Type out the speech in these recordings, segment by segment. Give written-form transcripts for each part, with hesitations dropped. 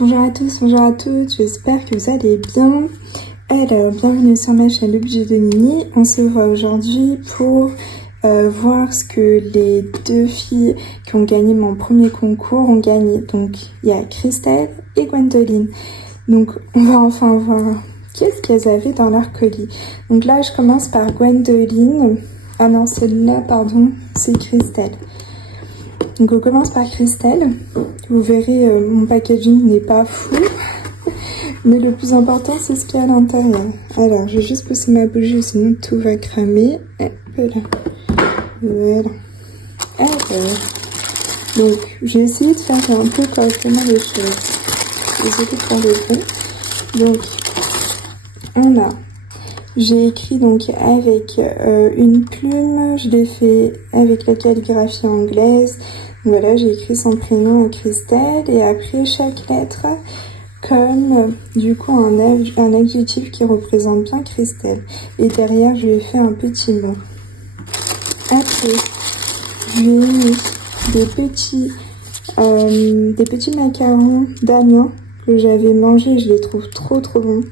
Bonjour à tous, bonjour à toutes, j'espère que vous allez bien. Alors, bienvenue sur ma chaîne Le Budget de Nini. On se voit aujourd'hui pour voir ce que les deux filles qui ont gagné mon premier concours ont gagné. Donc, il y a Christelle et Gwendoline. Donc, on va enfin voir qu'est-ce qu'elles avaient dans leur colis. Donc là, je commence par Gwendoline. Ah non, celle-là, pardon, c'est Christelle. Donc on commence par Christelle. Vous verrez, mon packaging n'est pas fou, mais le plus important c'est ce qu'il y a à l'intérieur. Alors je vais juste pousser ma bougie, sinon tout va cramer. Hop là. Voilà. Alors, donc j'ai essayé de faire un peu correctement les choses. Désolée pour le bruit. Donc on a, j'ai écrit donc avec une plume, je l'ai fait avec la calligraphie anglaise. Voilà, j'ai écrit son prénom à Christelle et après chaque lettre comme du coup un adjectif qui représente bien Christelle. Et derrière, je lui ai fait un petit mot. Après, je lui ai mis des petits macarons d'Amiens que j'avais mangés. Je les trouve trop bons.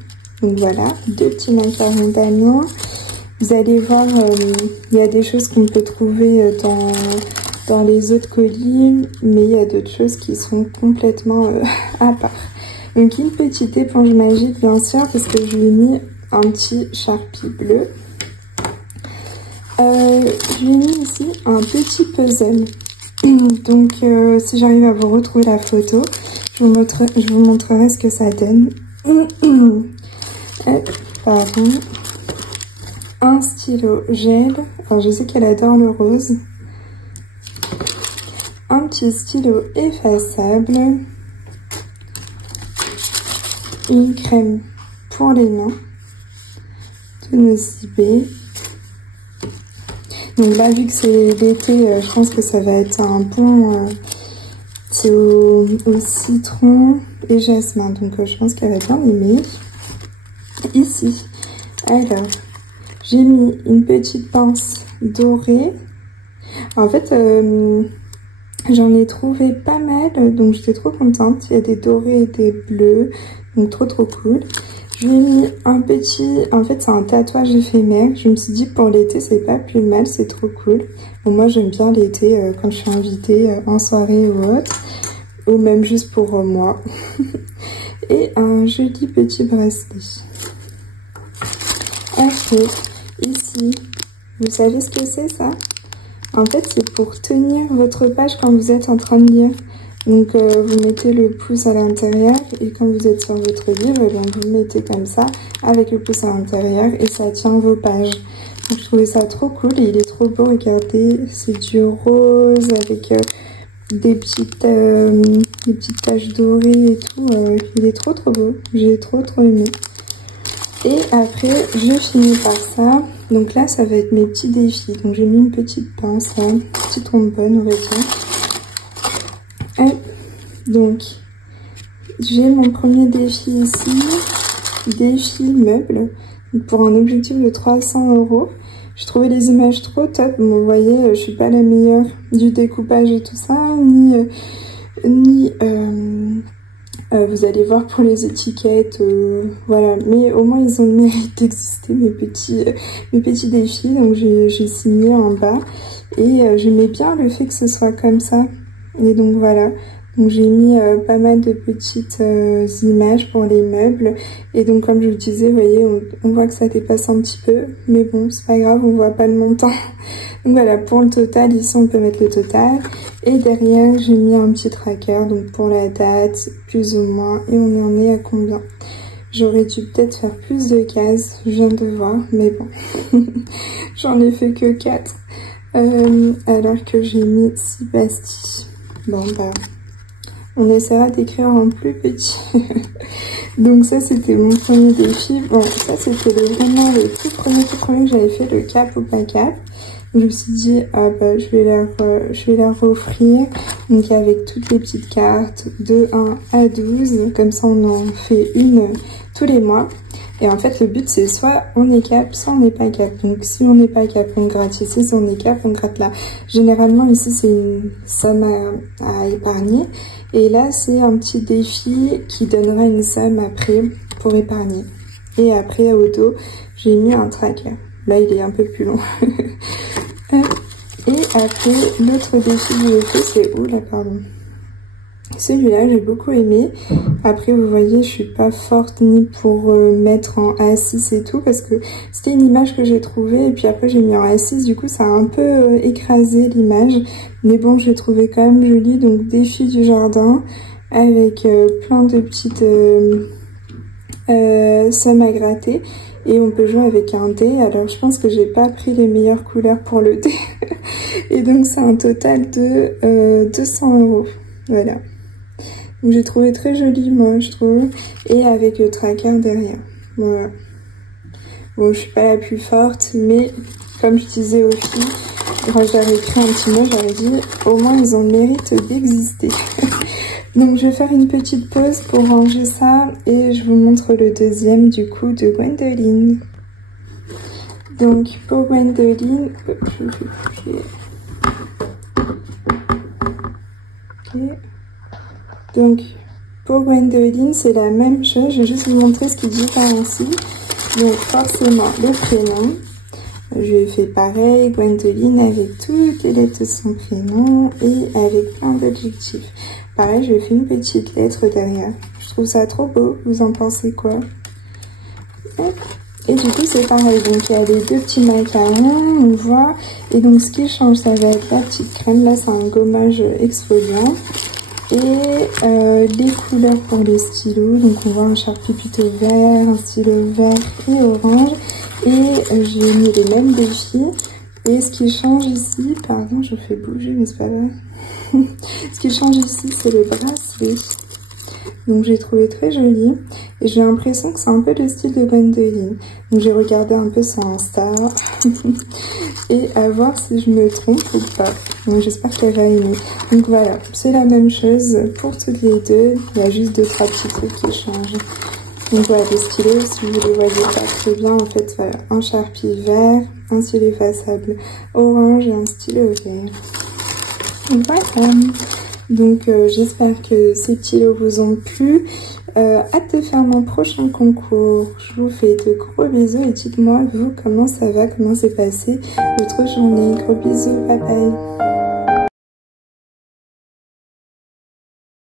Donc voilà, deux petits macarons d'Amiens. Vous allez voir, il y a des choses qu'on peut trouver dans les autres colis, mais il y a d'autres choses qui sont complètement à part. Donc une petite éponge magique bien sûr, parce que je lui ai mis un petit Sharpie bleu. Je lui ai mis ici un petit puzzle. Donc si j'arrive à vous retrouver la photo, je vous montrerai ce que ça donne. Pardon. Un stylo gel. Alors je sais qu'elle adore le rose. Un petit stylo effaçable. Une crème pour les mains. De Nocibé. Donc là, vu que c'est l'été, je pense que ça va être un bon... c'est au citron et jasmin. Donc je pense qu'elle va bien aimer. Ici. Alors, j'ai mis une petite pince dorée. En fait, j'en ai trouvé pas mal, donc j'étais trop contente. Il y a des dorés et des bleus, donc trop cool. Je lui ai mis un petit, en fait c'est un tatouage éphémère. Je me suis dit pour l'été c'est pas plus mal, c'est trop cool. Bon, moi j'aime bien l'été quand je suis invitée en soirée ou autre, ou même juste pour moi. Et un joli petit bracelet. Après, ici, vous savez ce que c'est ça? En fait, c'est pour tenir votre page quand vous êtes en train de lire. Donc, vous mettez le pouce à l'intérieur et quand vous êtes sur votre livre, vous le mettez comme ça, avec le pouce à l'intérieur et ça tient vos pages. Donc, je trouvais ça trop cool et il est trop beau. Regardez, c'est du rose avec des petites taches dorées et tout. Il est trop beau. J'ai trop aimé. Et après, je finis par ça. Donc là, ça va être mes petits défis. Donc j'ai mis une petite pince, là, une petite trombone, on va dire. Hop. Donc, j'ai mon premier défi ici. Défi meuble. Pour un objectif de 300 €. J'ai trouvé les images trop top. Bon, vous voyez, je suis pas la meilleure du découpage et tout ça, ni vous allez voir pour les étiquettes, voilà. Mais au moins, ils ont le mérite d'exister, mes petits défis. Donc, j'ai signé en bas. Et j'aimais bien le fait que ce soit comme ça. Et donc, voilà. Donc, j'ai mis pas mal de petites images pour les meubles. Et donc, comme je vous disais, vous voyez, on voit que ça dépasse un petit peu. Mais bon, c'est pas grave, on voit pas le montant. Donc, voilà, pour le total, ici, on peut mettre le total. Et derrière, j'ai mis un petit tracker, donc pour la date, plus ou moins, et on en est à combien? J'aurais dû peut-être faire plus de cases, je viens de voir, mais bon, j'en ai fait que 4, alors que j'ai mis 6 pastilles. Bon, bah, on essaiera d'écrire en plus petit. Donc ça, c'était mon premier défi. Bon, ça, c'était vraiment le tout premier que j'avais fait, le cap ou pas cap. Je me suis dit, ah bah, je vais leur offrir, donc avec toutes les petites cartes de 1 à 12, comme ça on en fait une tous les mois. Et en fait, le but, c'est soit on est cap, soit on n'est pas cap. Donc, si on n'est pas cap, on gratte ici. Si on est cap, on gratte là. Généralement, ici, c'est une somme à épargner. Et là, c'est un petit défi qui donnera une somme après pour épargner. Et après, au dos, j'ai mis un tracker. Là, il est un peu plus long. Et après, l'autre défi que j'ai fait, c'est... Oula, pardon. Celui-là, j'ai beaucoup aimé. Après, vous voyez, je suis pas forte ni pour mettre en A6 et tout, parce que c'était une image que j'ai trouvée, et puis après, j'ai mis en A6, du coup, ça a un peu écrasé l'image. Mais bon, je l'ai trouvé quand même jolie, donc défi du jardin, avec plein de petites sommes à gratter. Et on peut jouer avec un dé. Alors, je pense que j'ai pas pris les meilleures couleurs pour le dé. Et donc, c'est un total de 200 €. Voilà. Donc j'ai trouvé très joli, moi, je trouve. Et avec le tracker derrière. Voilà. Bon, je suis pas la plus forte, mais comme je disais aux filles, quand j'avais écrit un petit mot, j'avais dit, au moins ils ont le mérite d'exister. Donc je vais faire une petite pause pour ranger ça et je vous montre le deuxième du coup de Gwendoline. Donc pour Gwendoline, je vais bouger. Ok. Donc, pour Gwendoline, c'est la même chose. Je vais juste vous montrer ce qui différencie. Donc, forcément, le prénom. Je fais pareil, Gwendoline, avec toutes les lettres de son prénom et avec plein d'adjectifs. Pareil, je fais une petite lettre derrière. Je trouve ça trop beau. Vous en pensez quoi? Et du coup, c'est pareil. Donc, il y a les deux petits macarons, on voit. Et donc, ce qui change, ça va être la petite crème. Là, c'est un gommage exfoliant. Et les couleurs pour les stylos, donc on voit un Sharpie plutôt vert, un stylo vert et orange. Et j'ai mis les mêmes défis. Et ce qui change ici, pardon, je vous fais bouger, mais c'est pas vrai. Ce qui change ici, c'est le bracelet. Donc j'ai trouvé très joli. Et j'ai l'impression que c'est un peu le style de Gwendoline. Donc j'ai regardé un peu son Insta. Et à voir si je me trompe ou pas. Donc j'espère qu'elle va aimer. Donc voilà, c'est la même chose pour toutes les deux. Il y a juste 2-3 petits trucs qui changent. Donc voilà, les stylos, si vous les voyez pas très bien, en fait, voilà, un Sharpie vert, un stylo effaçable orange et un stylo vert. Voilà. Donc j'espère que ces stylos vous ont plu. Hâte de faire mon prochain concours. Je vous fais de gros bisous et dites-moi vous comment ça va, comment s'est passé votre journée. Gros bisous, bye bye.